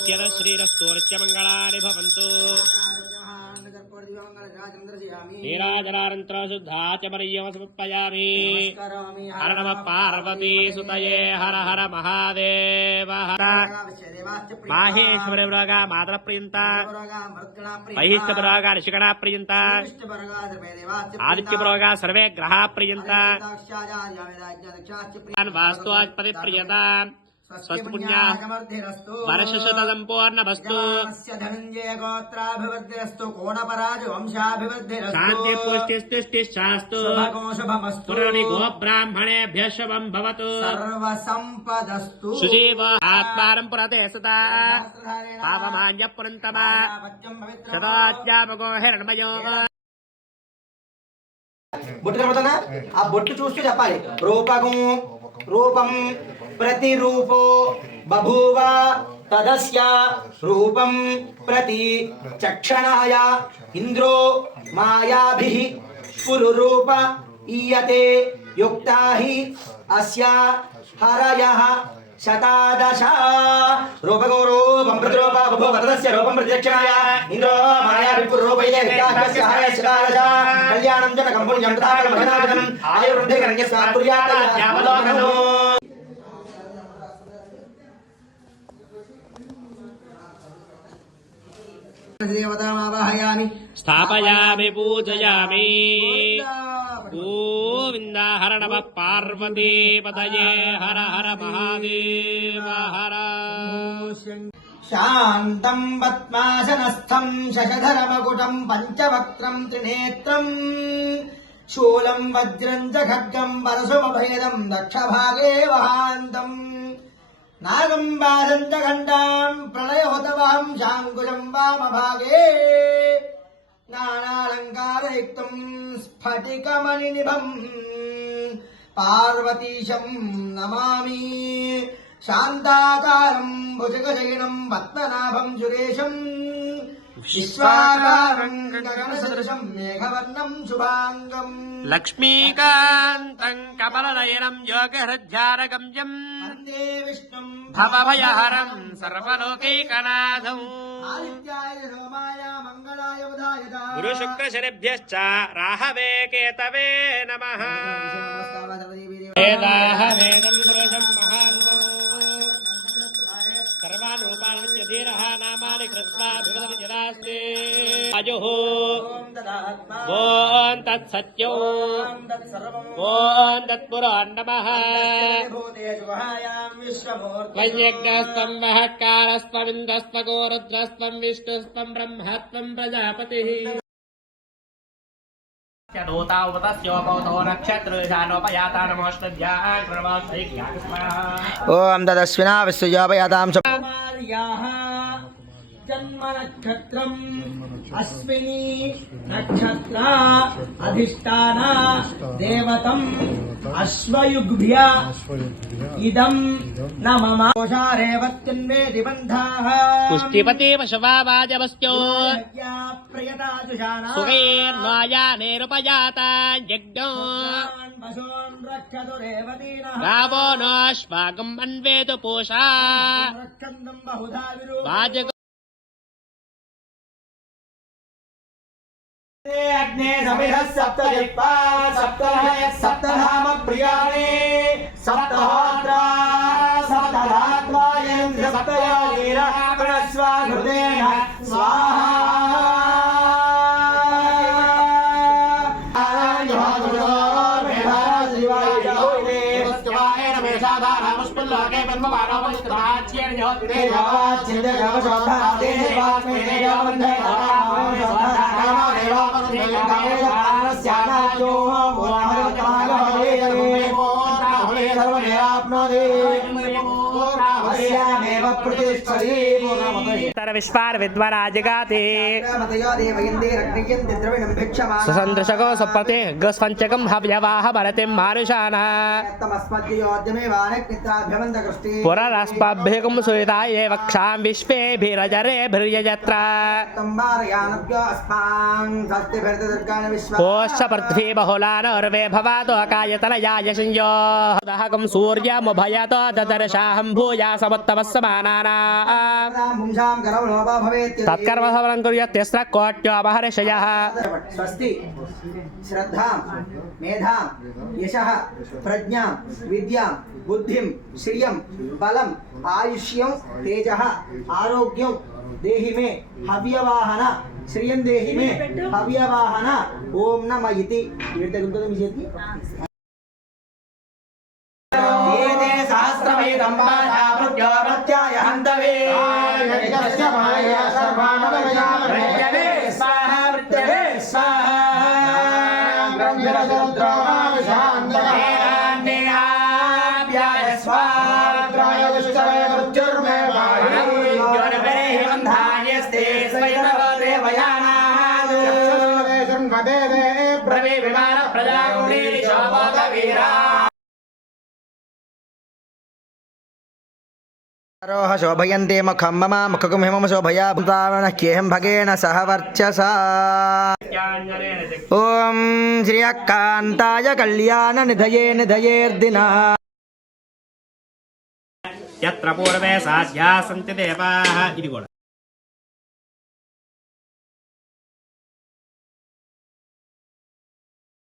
श्रीरस्तोर्च्यमङ्गलानि भवन्तु नीराजनानन्तरं शुद्धा च मर्यं समर्पयामि हर नमः पार्वती सुतये हर हर महादेव हर माहेश्वरवरागा मातरप्रियन्ता महिष्ठवरागा ऋषिगणा प्रियन्ता आदित्यवरागा सर्वे ग्रहा प्रियन्ता वास्तुआधिपति प्रियता स्वस्त पुण्या वर्षशतसम्पूर्णमस्तु शान्ति पुष्टिस्तुष्टिश्चास्तु पुराणि गोब्राह्मणेभ्यः शुभं भवतु सुजीव आत्मानं पुरते सदा पावमान्यः पुरन्तमा सदाज्ञामगो हिरण्मयो బొట్టు కనబడుతుందా ఆ బొట్టు చూస్తూ చెప్పాలి రూపం ప్రతిరూపో బభూవ తదస్య రూపం ప్రతి చక్షణాయ ఇంద్రో మాయాభిః పురురూప ఈయతే యుక్తా హి అస్య హరయః శతాదశ రూపం ప్రతిరూప బభూవ తదస్య రూపం ప్రతి చక్షణాయ ఇంద్రో మాయాభిః పురురూప ఈయతే అస్య హరయః శతాదశ కళ్యాణం జనకం పుణ్యం తథాకలం మహనాగతం ఆయుర్వృద్ధికరణ్య స్వాత్పుర్యాత్ యావలోకనో स्थापयामि पूजयामि गोविन्द हर नमः पार्वती पतये हर हर महादेव हर शान्तं पद्मासनस्थं शशधरमकुटं पञ्चवक्त्रं त्रिनेत्रं शूलं वज्रं च खड्गं परशुमभेदं दक्षभागे वहान्तम् नागं बालं च घण्टां प्रलयोतवहं शाङ्कुशं वामभागे नानालङ्कारयुक्तं स्फटिकमणिनिभं पार्वतीशं नमामि शान्ताकारं भुजगशयनं पद्मनाभं सुरेशं विश्वाकारं गगनसदृशं मेघवर्णं शुभाङ्गम् लक्ष्मीकान्तं कमलनयनं योगहृद्ध्यानगम्यं वन्दे विष्णुं भवभयहरं सर्वलोकैकनाथं आदित्याय सोमाय मङ्गलाय बुधाय च गुरुशुक्रशनिभ्यश्च राहवे केतवे नमः वेदाः वेदं पुरुषं महान्तम् सर्वान् रूपाणि धीरः नामानि कृत्वा भगवति जनास्ते अजुः ॐ तत्सत्यो ॐ तत्पुरान्नमः वैयज्ञस्त्वं महत्कारस्त्वमिन्द्रस्त्वगो रुद्रस्त्वं विष्णुस्त्वं ब्रह्मत्वं प्रजापतिः दोता उपतस्योपौतो नक्षत्रशानोपयाता नमोऽष्टभ्याः ओम तदस्विना विश्वजापयातां जन्म नक्षत्रम् अश्विनी नक्षत्र अधिष्ठान देवतम् अश्वयुग्भ्य इदं न मम कोशारेवत्यन्वेति बन्धाः पुष्टिपते पशवावाजवस्यो प्रयताजुषाणा सुखैर्वायानेरुपजाता यज्ञो पशून् रक्षतु रेवतीनः गावो नोऽश्वाकम् अन्वेतु पूषा रक्षन्तम् बहुधा वाजक अग्ने समिधः सप्तजिह्वा सप्तधाम प्रियाणि सप्तहोत्रा सप्तधात्वायन्द्र सप्तयोगीरः प्रणस्वा हृदेन स्वाहा विश्वार विद्वाराजगाते सुसंदृशको सुप्रते गस्पंचकं हव्यवाह भरतिं मारुषाणः पुररस्पभ्यकं सुहिताय वक्षां विश्वेभिरजरेभिर्यजत्रा कोश पृथ्वी बहुलानर्वे भवातो अकायतनयाय संयोः दहकं सूर्यमुभयतो ददर्शाहं भूया समुत्तमः దేవానానాం పుంసాం కరో లోపా భవేత్ తత్కర్మఫలం కుర్యాత్ తిస్ర కోట్యో మహర్షయః స్వస్తి శ్రద్ధాం మేధాం యశః ప్రజ్ఞాం విద్యాం బుద్ధిం శ్రియం బలం ఆయుష్యం తేజః ఆరోగ్యం దేహి మే హవ్యవాహన శ్రియం దేహి మే హవ్యవాహన ఓం నమ ఇతి ఏడు తగ్గుతుంది మీ చేతికి ఏదే సహస్రమేకం పాఠా మృత్యో మృత్యాయ హంతవే మృత్యవే స్వాహా మృత్యవే స్వాహా నేనాన్నేనాభ్యాయ స్వాహా బంధాయస్తే స్వయనవో దేవయానాః బ్రవే విమాన ప్రజాగుణేరి శోభోగ వీరా రోహ శోభయంతే ముఖం మమ ముఖం హిమం శోభయా భూతావనహ్యేహం భగేన సహ వర్చసా ఓం శ్రీయకాంతాయ కళ్యాణ నిధయే నిధయేర్దినః యత్ర పూర్వే సాధ్యా సంతి దేవాః ఇది కూడా